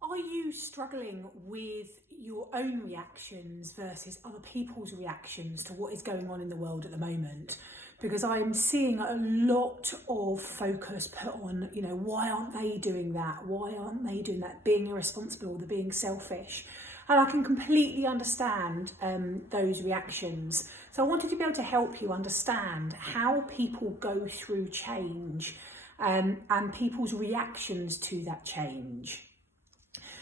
Are you struggling with your own reactions versus other people's reactions to what is going on in the world at the moment? Because I'm seeing a lot of focus put on, why aren't they doing that? Why aren't they doing that? Being irresponsible, they're being selfish. And I can completely understand those reactions. So I wanted to be able to help you understand how people go through change and people's reactions to that change.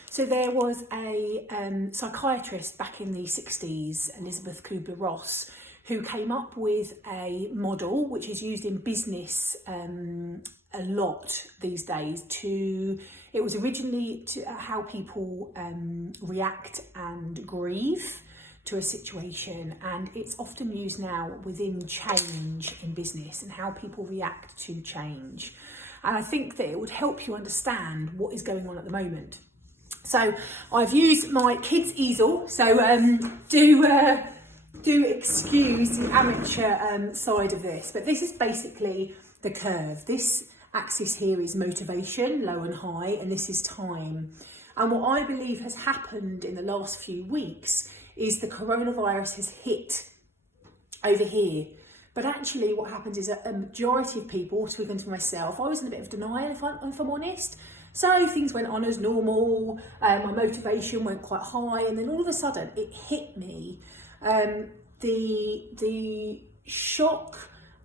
So there was a psychiatrist back in the 60s, Elizabeth Kubler-Ross, who came up with a model which is used in business a lot these days. It was originally to how people react and grieve to a situation, and it's often used now within change in business and how people react to change. And I think that it would help you understand what is going on at the moment. So I've used my kids' easel, so do excuse the amateur side of this, but this is basically the curve. This axis here is motivation, low and high, and this is time. And what I believe has happened in the last few weeks is the coronavirus has hit over here. But actually what happens is a majority of people, speaking to myself, I was in a bit of denial if I'm honest. So things went on as normal, my motivation went quite high, and then all of a sudden it hit me. The shock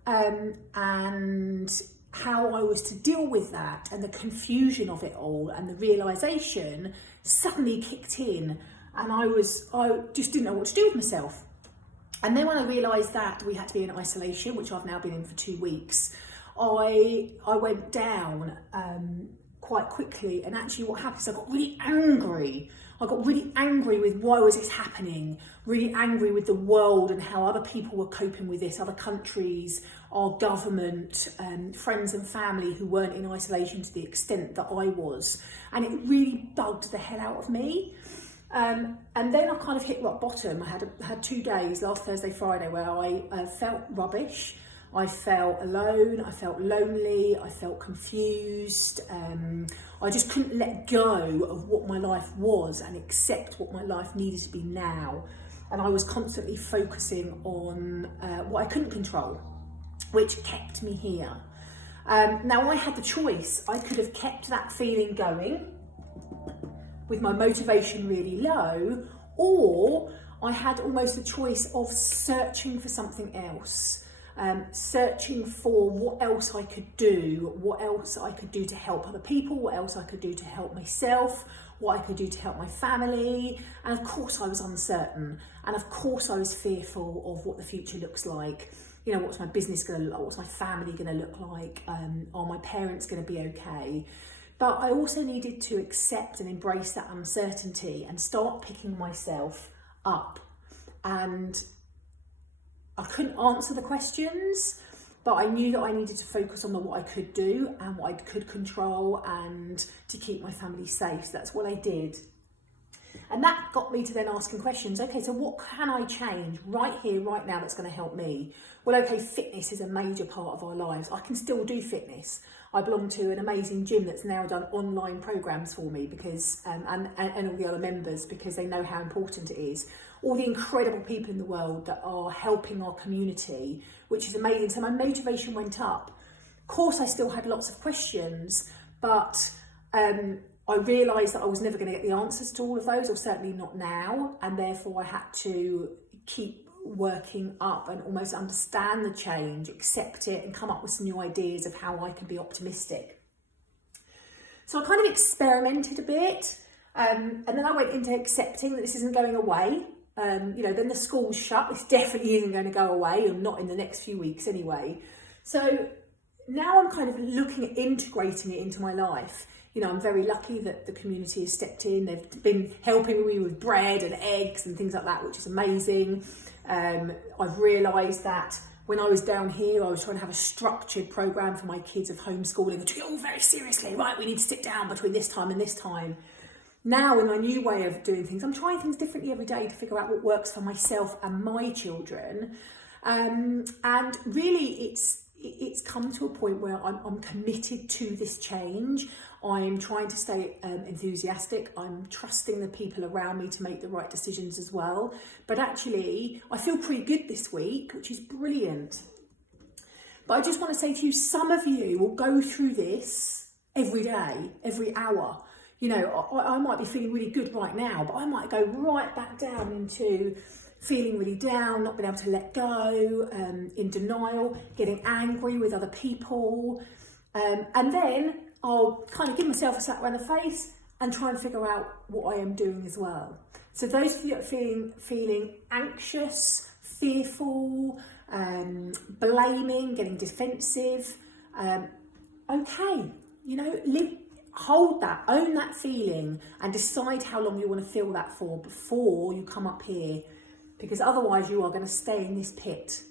and how I was to deal with that, and the confusion of it all, and the realisation suddenly kicked in, and I just didn't know what to do with myself. And then when I realised that we had to be in isolation, which I've now been in for 2 weeks, I went down quite quickly, and actually what happened is I got really angry. I got really angry with why was this happening, really angry with the world and how other people were coping with this, other countries, our government, friends and family who weren't in isolation to the extent that I was. And it really bugged the hell out of me. And then I kind of hit rock bottom. I had 2 days, last Thursday, Friday, where I felt rubbish. I felt alone, I felt lonely, I felt confused. I just couldn't let go of what my life was and accept what my life needed to be now. And I was constantly focusing on what I couldn't control, which kept me here. Now I had the choice. I could have kept that feeling going with my motivation really low, or I had almost the choice of searching for something else. Searching for what else I could do, what else I could do to help other people, what else I could do to help myself, what I could do to help my family. And of course I was uncertain, and of course I was fearful of what the future looks like. What's my business going to look like? What's my family going to look like? Are my parents going to be okay? But I also needed to accept and embrace that uncertainty and start picking myself up. And I couldn't answer the questions, but I knew that I needed to focus on what I could do and what I could control, and to keep my family safe. So that's what I did. And that got me to then asking questions. Okay, so what can I change right here, right now, that's going to help me? Well, okay, fitness is a major part of our lives. I can still do fitness. I belong to an amazing gym that's now done online programs for me because and all the other members, because they know how important it is. All the incredible people in the world that are helping our community, which is amazing. So my motivation went up. Of course, I still had lots of questions, but I realised that I was never going to get the answers to all of those, or certainly not now. And therefore I had to keep working up and almost understand the change, accept it, and come up with some new ideas of how I could be optimistic. So I kind of experimented a bit, and then I went into accepting that this isn't going away. Then the school's shut. This definitely isn't going to go away, and not in the next few weeks anyway. So now I'm kind of looking at integrating it into my life. I'm very lucky that the community has stepped in. They've been helping me with bread and eggs and things like that, which is amazing. I've realised that when I was down here, I was trying to have a structured programme for my kids of homeschooling, which we all very seriously, right, we need to sit down between this time and this time. Now, in my new way of doing things, I'm trying things differently every day to figure out what works for myself and my children. And really, it's come to a point where I'm committed to this change. I'm trying to stay enthusiastic. I'm trusting the people around me to make the right decisions as well. But actually, I feel pretty good this week, which is brilliant. But I just want to say to you, some of you will go through this every day, every hour. You know, I might be feeling really good right now, but I might go right back down into feeling really down, not being able to let go, in denial, getting angry with other people. And then I'll kind of give myself a slap around the face and try and figure out what I am doing as well. So those of you that are feeling anxious, fearful, blaming, getting defensive, okay, you know, hold that, own that feeling and decide how long you want to feel that for before you come up here, because otherwise you are going to stay in this pit.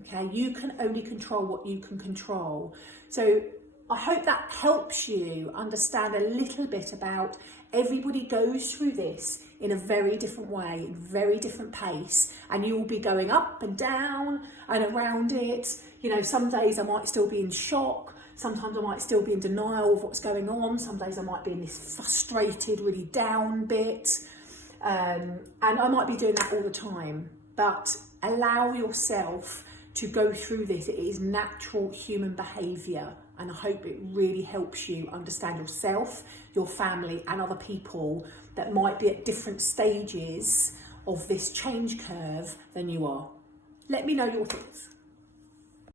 Okay, you can only control what you can control. So I hope that helps you understand a little bit about everybody goes through this in a very different way, very different pace, and you will be going up and down and around it. You know, some days I might still be in shock. Sometimes I might still be in denial of what's going on. Some days I might be in this frustrated, really down bit. And I might be doing that all the time. But allow yourself to go through this. It is natural human behaviour. And I hope it really helps you understand yourself, your family and other people that might be at different stages of this change curve than you are. Let me know your thoughts.